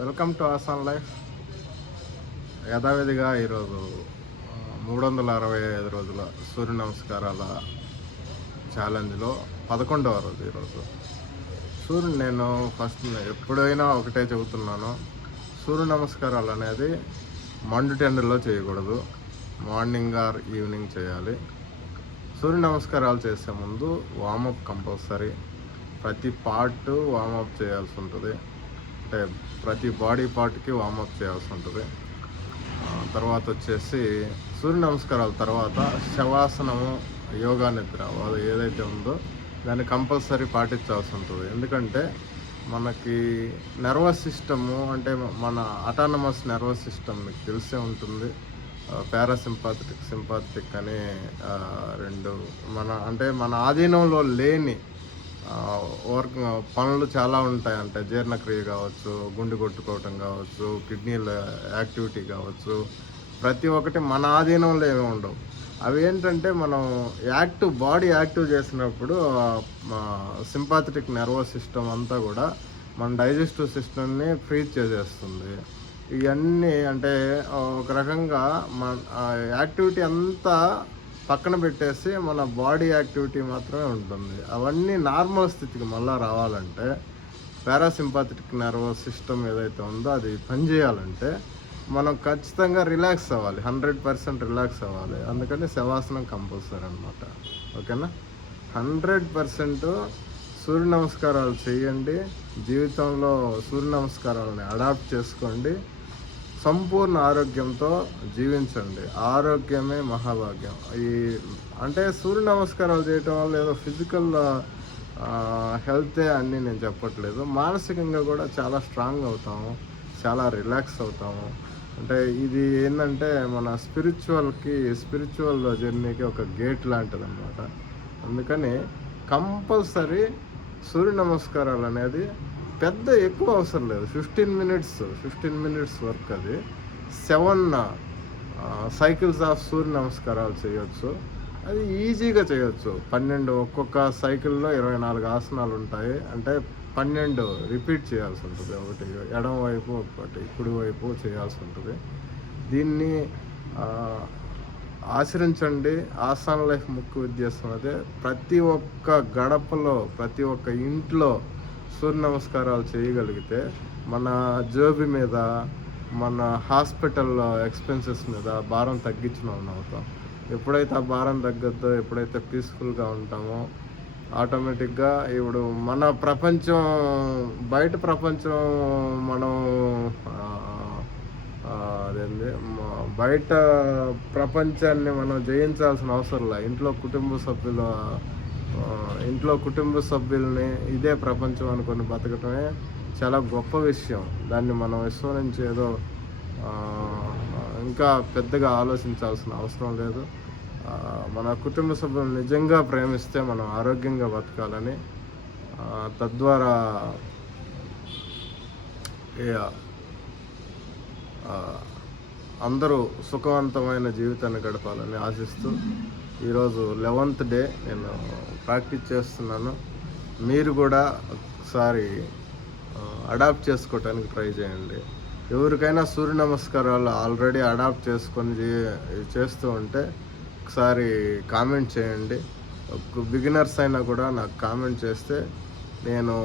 Welcome to ఆసాన్ life. యథావిధిగా ఈరోజు 365 రోజుల సూర్య నమస్కారాల ఛాలెంజ్లో 11వ రోజు ఈరోజు. నేను ఫస్ట్ ఎప్పుడైనా ఒకటే చెబుతున్నాను, సూర్య నమస్కారాలు అనేది మండు టెండర్లో చేయకూడదు, మార్నింగ్ ఆర్ ఈవినింగ్ చేయాలి. సూర్య నమస్కారాలు చేసే ముందు వామప్ కంపల్సరీ. ప్రతి పార్ట్ వామప్ చేయాల్సి ఉంటుంది, అంటే ప్రతి బాడీ పార్ట్కి వామప్ చేయాల్సి ఉంటుంది. తర్వాత వచ్చేసి సూర్య నమస్కారాల తర్వాత శవాసనము, యోగా నిద్ర వాళ్ళు ఏదైతే ఉందో దాన్ని కంపల్సరీ పాటించాల్సి ఉంటుంది. ఎందుకంటే మనకి నర్వస్ సిస్టము, అంటే మన అటానమస్ నర్వస్ సిస్టమ్ మీకు తెలిసే ఉంటుంది. పారాసింపాథటిక్, సింపాథటిక్ అని రెండు మన ఆధీనంలో లేని వర్క్ పనులు చాలా ఉంటాయి. అంటే జీర్ణక్రియ కావచ్చు, గుండె కొట్టుకోవటం కావచ్చు, కిడ్నీల యాక్టివిటీ కావచ్చు, ప్రతి ఒక్కటి మన ఆధీనంలో ఏమి ఉండవు. అవి ఏంటంటే మనం బాడీ యాక్టివ్ చేసినప్పుడు సింపాథటిక్ నర్వస్ సిస్టమ్ అంతా కూడా మన డైజెస్టివ్ సిస్టమ్ని ఫ్రీజ్ చేసేస్తుంది. ఇవన్నీ అంటే ఒక రకంగా మన యాక్టివిటీ అంతా పక్కన పెట్టేసి మన బాడీ యాక్టివిటీ మాత్రమే ఉంటుంది. అవన్నీ నార్మల్ స్థితికి మళ్ళీ రావాలంటే పారాసింపాథటిక్ నర్వస్ సిస్టమ్ ఏదైతే ఉందో అది పనిచేయాలంటే మనం ఖచ్చితంగా రిలాక్స్ అవ్వాలి, 100% రిలాక్స్ అవ్వాలి. అందుకని శవాసనం కంపల్సరీ అనమాట. ఓకేనా? 100% సూర్య నమస్కారాలు చేయండి. జీవితంలో సూర్య నమస్కారాలని అడాప్ట్ చేసుకోండి. సంపూర్ణ ఆరోగ్యంతో జీవించండి. ఆరోగ్యమే మహాభాగ్యం. అంటే సూర్య నమస్కారాలు చేయటం వల్ల ఏదో ఫిజికల్ హెల్తే అని నేను చెప్పట్లేదు, మానసికంగా కూడా చాలా స్ట్రాంగ్ అవుతాము, చాలా రిలాక్స్ అవుతాము. అంటే ఇది ఏంటంటే మన స్పిరిచువల్ జర్నీకి ఒక గేట్ లాంటిది అనమాట. అందుకని కంపల్సరీ సూర్య నమస్కారాలు అనేది ఎక్కువ అవసరం లేదు. 15 మినిట్స్ వర్క్. అది 7 సైకిల్స్ ఆఫ్ సూర్య నమస్కారాలు చేయొచ్చు. అది ఈజీగా చేయొచ్చు. 12 ఒక్కొక్క సైకిల్లో 24 ఆసనాలు ఉంటాయి. అంటే 12 రిపీట్ చేయాల్సి ఉంటుంది. ఒకటి ఎడమ వైపు, ఒకటి కుడి వైపు చేయాల్సి ఉంటుంది. దీన్ని ఆచరించండి. ఆసాన్ లైఫ్ ముఖ్య ఉద్దేశం అదే. ప్రతి ఒక్క గడపలో, ప్రతి ఒక్క ఇంట్లో సూర్య నమస్కారాలు చేయగలిగితే మన జోబి మీద, మన హాస్పిటల్ ఎక్స్పెన్సెస్ మీద భారం తగ్గించిన వాళ్ళం అవుతాం. ఎప్పుడైతే ఆ భారం తగ్గద్దో, ఎప్పుడైతే పీస్ఫుల్గా ఉంటామో ఆటోమేటిక్గా ఇప్పుడు మన ప్రపంచం, బయట ప్రపంచం మనం బయట ప్రపంచాన్ని మనం జయించాల్సిన అవసరం లేదు. ఇంట్లో కుటుంబ సభ్యుల్ని ఇదే ప్రపంచం అనుకొని బతకటమే చాలా గొప్ప విషయం. దాన్ని మనం విస్మరించి ఏదో ఇంకా పెద్దగా ఆలోచించాల్సిన అవసరం లేదు. మన కుటుంబ సభ్యులను నిజంగా ప్రేమిస్తే మనం ఆరోగ్యంగా బతకాలని, తద్వారా అందరూ సుఖవంతమైన జీవితాన్ని గడపాలని ఆశిస్తూ ఈరోజు 11th డే నేను ప్రాక్టీస్ చేస్తున్నాను. మీరు కూడా ఒకసారి అడాప్ట్ చేసుకోవటానికి ట్రై చేయండి. ఎవరికైనా సూర్య నమస్కారాలు ఆల్రెడీ అడాప్ట్ చేసుకొని చేస్తూ ఉంటే ఒకసారి కామెంట్ చేయండి. బిగినర్స్ అయినా కూడా నాకు కామెంట్ చేస్తే నేను